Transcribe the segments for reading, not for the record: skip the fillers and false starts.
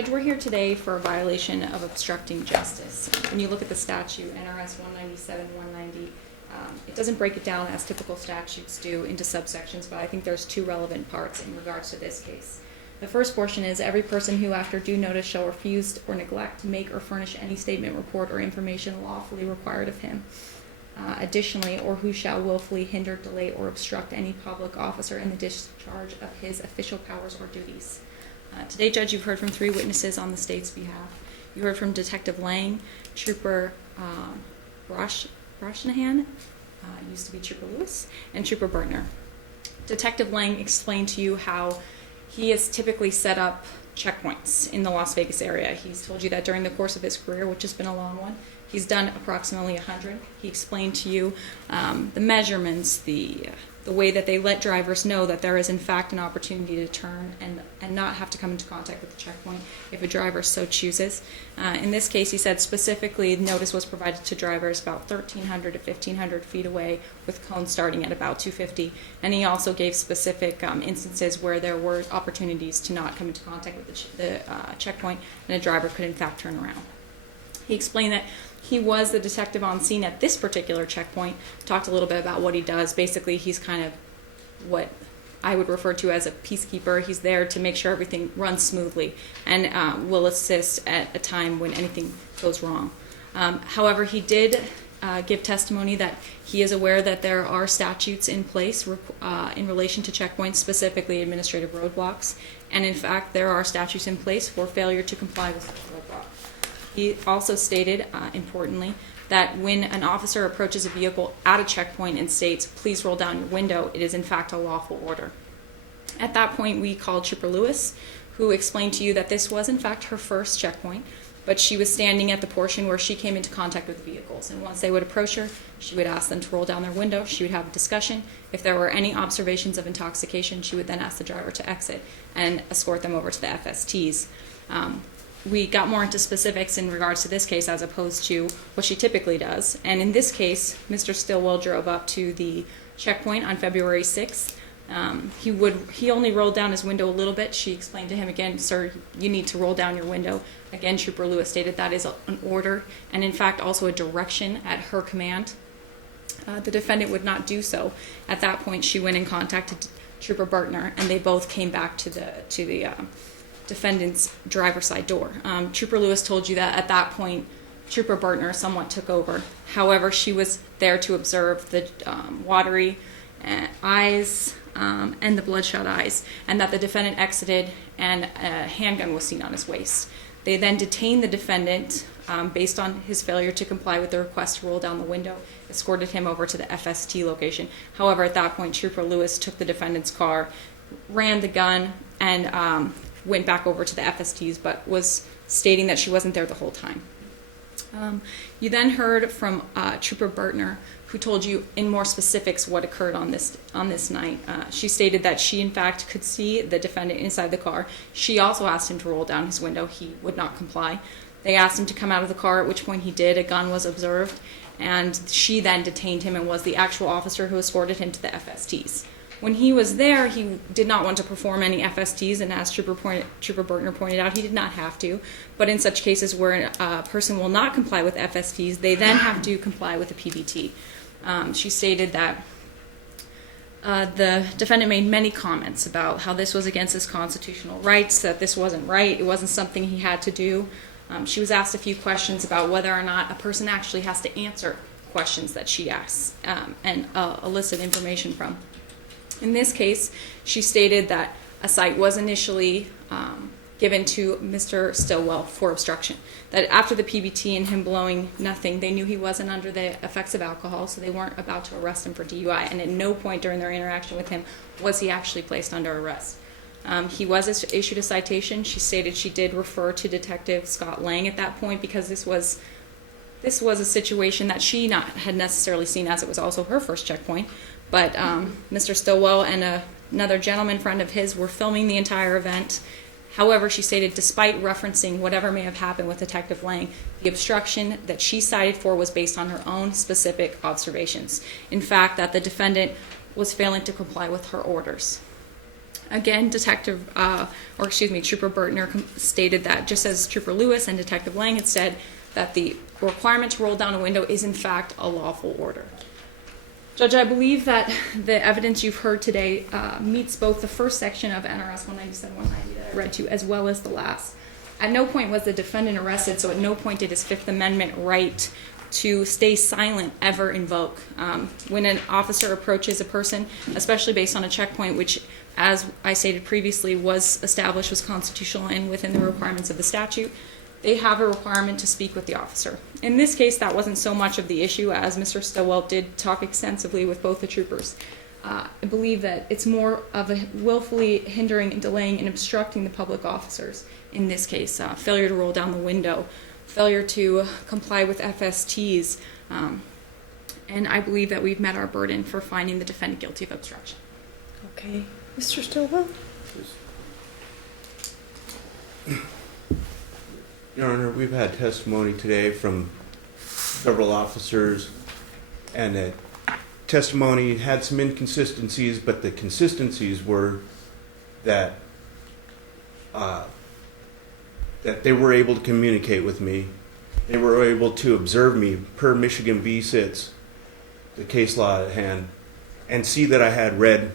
Judge, we're here today for a violation of obstructing justice. When you look at the statute, NRS 197-190, it doesn't break it down as typical statutes do into subsections, but I think there's two relevant parts in regards to this case. The first portion is every person who after due notice shall refuse or neglect to make or furnish any statement, report, or information lawfully required of him. Additionally, or who shall willfully hinder, delay, or obstruct any public officer in the discharge of his official powers or duties. Today, Judge, you've heard from three witnesses on the state's behalf. You heard from Detective Lang, Trooper Brashnahan, used to be Trooper Lewis, and Trooper Bertner. Detective Lang explained to you how he has typically set up checkpoints in the Las Vegas area. He's told you that during the course of his career, which has been a long one, he's done approximately 100. He explained to you the measurements, the way that they let drivers know that there is in fact an opportunity to turn and not have to come into contact with the checkpoint if a driver so chooses. In this case, he said specifically notice was provided to drivers about 1,300 to 1,500 feet away with cones starting at about 250. And he also gave specific instances where there were opportunities to not come into contact with the checkpoint and a driver could in fact turn around. He explained that he was the detective on scene at this particular checkpoint, talked a little bit about what he does. Basically, he's kind of what I would refer to as a peacekeeper. He's there to make sure everything runs smoothly and will assist at a time when anything goes wrong. However, he did give testimony that he is aware that there are statutes in place in relation to checkpoints, specifically administrative roadblocks, and in fact there are statutes in place for failure to comply with such a roadblock. He also stated, importantly, that when an officer approaches a vehicle at a checkpoint and states, "Please roll down your window," it is in fact a lawful order. At that point, we called Trooper Lewis, who explained to you that this was in fact her first checkpoint, but she was standing at the portion where she came into contact with vehicles. And once they would approach her, she would ask them to roll down their window. She would have a discussion. If there were any observations of intoxication, she would then ask the driver to exit and escort them over to the FSTs. We got more into specifics in regards to this case as opposed to what she typically does. And in this case, Mr. Stillwell drove up to the checkpoint on February 6th. He only rolled down his window a little bit. She explained to him again, "Sir, you need to roll down your window." Again, Trooper Lewis stated that is an order and in fact also a direction at her command. The defendant would not do so. At that point, she went and contacted Trooper Bertner, and they both came back to the defendant's driver's side door. Trooper Lewis told you that at that point, Trooper Bertner somewhat took over. However, she was there to observe the watery eyes and the bloodshot eyes, and that the defendant exited and a handgun was seen on his waist. They then detained the defendant based on his failure to comply with the request to roll down the window, escorted him over to the FST location. However, at that point, Trooper Lewis took the defendant's car, ran the gun, and went back over to the FSTs, but was stating that she wasn't there the whole time. You then heard from Trooper Bertner, who told you in more specifics what occurred on this night. She stated that she in fact could see the defendant inside the car. She also asked him to roll down his window. He would not comply. They asked him to come out of the car, at which point he did. A gun was observed, and she then detained him and was the actual officer who escorted him to the FSTs. When he was there, he did not want to perform any FSTs, and as Trooper Bertner pointed out, he did not have to. But in such cases where a person will not comply with FSTs, they then have to comply with a PBT. She stated that the defendant made many comments about how this was against his constitutional rights, that this wasn't right, it wasn't something he had to do. She was asked a few questions about whether or not a person actually has to answer questions that she asks and elicit information from. In this case, she stated that a cite was initially given to Mr. Stillwell for obstruction. That after the PBT and him blowing nothing, they knew he wasn't under the effects of alcohol, so they weren't about to arrest him for DUI. And at no point during their interaction with him was he actually placed under arrest. He was issued a citation. She stated she did refer to Detective Scott Lang at that point because this was a situation that she had necessarily seen, as it was also her first checkpoint. But Mr. Stillwell and another gentleman friend of his were filming the entire event. However, she stated despite referencing whatever may have happened with Detective Lang, the obstruction that she cited for was based on her own specific observations. In fact, that the defendant was failing to comply with her orders. Again, Trooper Bertner stated that just as Trooper Lewis and Detective Lang had said, that the requirement to roll down a window is in fact a lawful order. Judge, I believe that the evidence you've heard today meets both the first section of NRS 197-190 that I read to, as well as the last. At no point was the defendant arrested, so at no point did his Fifth Amendment right to stay silent ever invoke. When an officer approaches a person, especially based on a checkpoint, which, as I stated previously, was established, was constitutional and within the requirements of the statute, they have a requirement to speak with the officer. In this case, that wasn't so much of the issue, as Mr. Stillwell did talk extensively with both the troopers. I believe that it's more of a willfully hindering and delaying and obstructing the public officers. In this case, failure to roll down the window, failure to comply with FSTs, and I believe that we've met our burden for finding the defendant guilty of obstruction. Okay. Mr. Stillwell? Your Honor, we've had testimony today from several officers, and that testimony had some inconsistencies, but the consistencies were that that they were able to communicate with me. They were able to observe me per Michigan v. Sitz, the case law at hand, and see that I had red,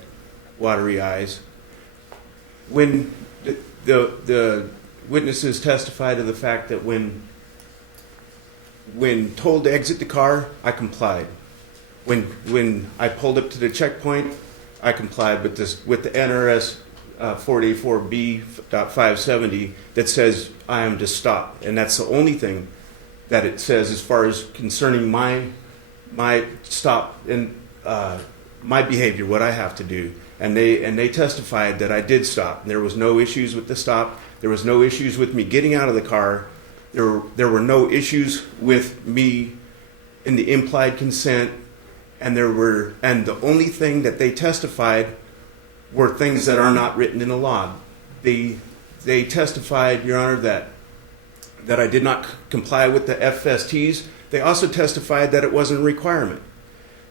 watery eyes. When the witnesses testified to the fact that when told to exit the car, I complied. When I pulled up to the checkpoint, I complied with the NRS 484B.570 that says I am to stop, and that's the only thing that it says as far as concerning my stop and my behavior, what I have to do. And they testified that I did stop. There was no issues with the stop. There was no issues with me getting out of the car. There were no issues with me in the implied consent, and the only thing that they testified were things that are not written in the law. They testified, Your Honor, that I did not comply with the FSTs. They also testified that it wasn't a requirement.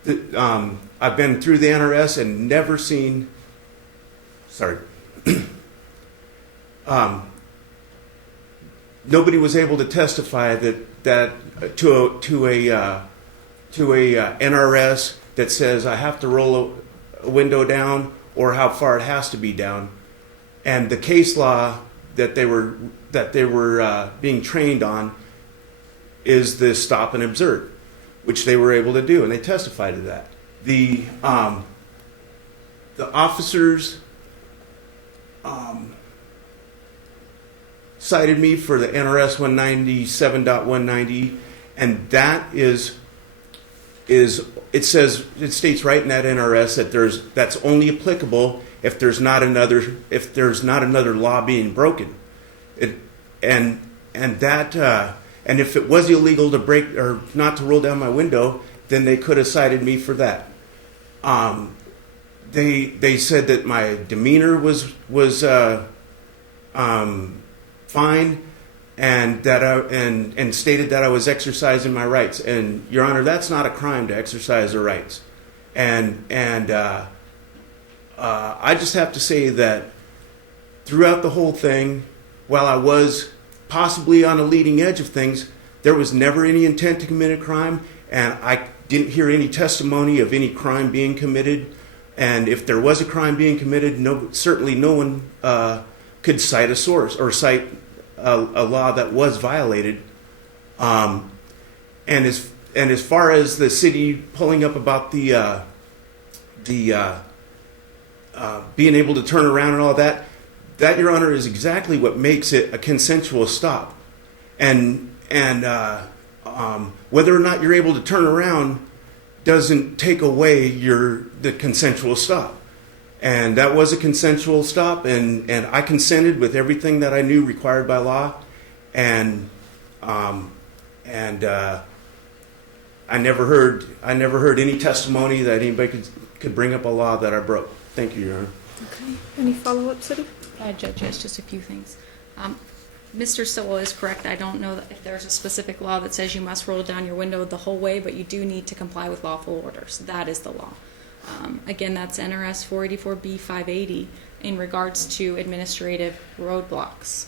I've been through the NRS and never seen, nobody was able to testify that to a NRS that says I have to roll a window down or how far it has to be down, and the case law that they were being trained on is the stop and observe, which they were able to do, and they testified to that. The officers cited me for the NRS 197.190, and that it states right in that NRS that that's only applicable if there's not another law being broken, and if it was illegal to break or not to roll down my window, then they could have cited me for that. They said that my demeanor was fine, and that stated that I was exercising my rights. And Your Honor, that's not a crime to exercise their rights. And I just have to say that throughout the whole thing, while I was possibly on the leading edge of things, there was never any intent to commit a crime, and I didn't hear any testimony of any crime being committed. And if there was a crime being committed, certainly no one could cite a source or cite a law that was violated. And as far as the city pulling up about the being able to turn around and all that, Your Honor, is exactly what makes it a consensual stop. And whether or not you're able to turn around doesn't take away the consensual stop. And that was a consensual stop, and I consented with everything that I knew required by law, and I never heard any testimony that anybody could bring up a law that I broke. Thank you, Your Honor. Okay. Any follow-up, City? Judge, yes, just a few things. Mr. Stillwell is correct. I don't know if there's a specific law that says you must roll down your window the whole way, but you do need to comply with lawful orders. That is the law. Again, that's NRS 484B.580, in regards to administrative roadblocks.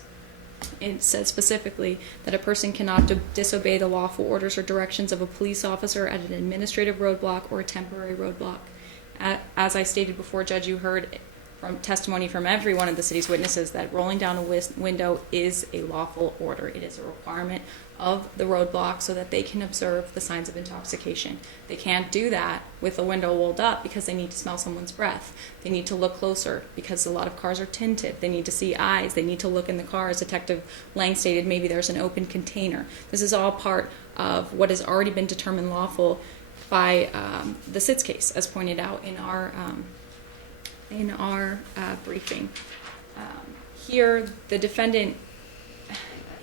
It says specifically that a person cannot disobey the lawful orders or directions of a police officer at an administrative roadblock or a temporary roadblock. As I stated before, Judge, you heard from testimony from every one of the city's witnesses that rolling down a window is a lawful order. It is a requirement of the roadblock so that they can observe the signs of intoxication. They can't do that with the window rolled up because they need to smell someone's breath. They need to look closer because a lot of cars are tinted. They need to see eyes. They need to look in the car. As Detective Lang stated, maybe there's an open container. This is all part of what has already been determined lawful by the SITS case, as pointed out in our briefing. Here, the defendant,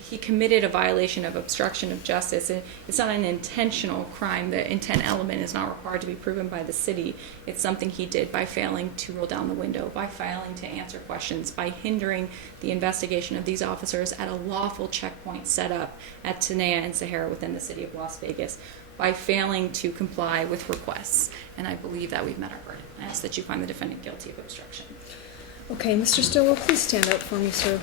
he committed a violation of obstruction of justice. It's not an intentional crime. The intent element is not required to be proven by the city. It's something he did by failing to roll down the window, by failing to answer questions, by hindering the investigation of these officers at a lawful checkpoint set up at Tenaya and Sahara within the city of Las Vegas, by failing to comply with requests. And I believe that we've met our burden. I ask that you find the defendant guilty of obstruction. Okay, Mr. Stillwell, please stand up for me, sir.